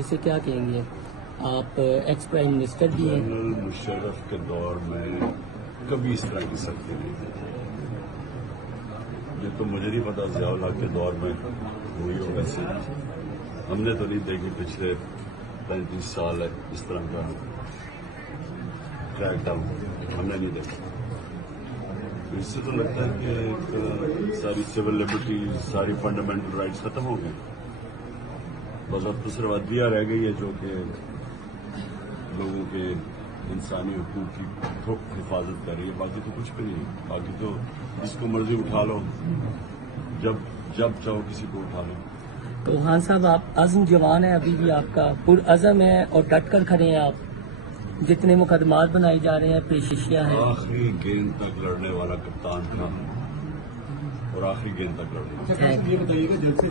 اسے کیا کہیں گے؟ آپ ایکس پرائم منسٹر بھی ہیں۔ جنرل مشرف کے دور میں کبھی اس طرح کی سختی نہیں تھی۔ یہ تو مجھے نہیں پتا ضیاء الحق کے دور میں ہوئی ہو ویسے، ہم نے تو نہیں دیکھی پچھلے 35 سال اس طرح کا کریک ڈاؤن ہم نے نہیں دیکھا۔ اس سے تو لگتا ہے کہ ساری سول لبرٹیز، ساری فنڈامنٹل رائٹس ختم ہو گئے، بس اب تو صرف عدلیہ رہ گئی ہے جو کہ لوگوں کے انسانی حقوق کی حفاظت کر رہی ہے، باقی تو کچھ بھی نہیں، باقی تو جس کو مرضی اٹھا لو، جب چاہو کسی کو اٹھا لو۔ تو خان صاحب، آپ عزم جوان ہیں، ابھی بھی آپ کا پرعزم ہے اور ڈٹ کر کھڑے ہیں۔ آپ جتنے مقدمات بنائے جا رہے ہیں، پیشیاں ہیں، آخری گیند تک لڑنے والا کپتان تھا اور آخری گیند تک لڑنے والا۔ یہ بتائیے گا جب سے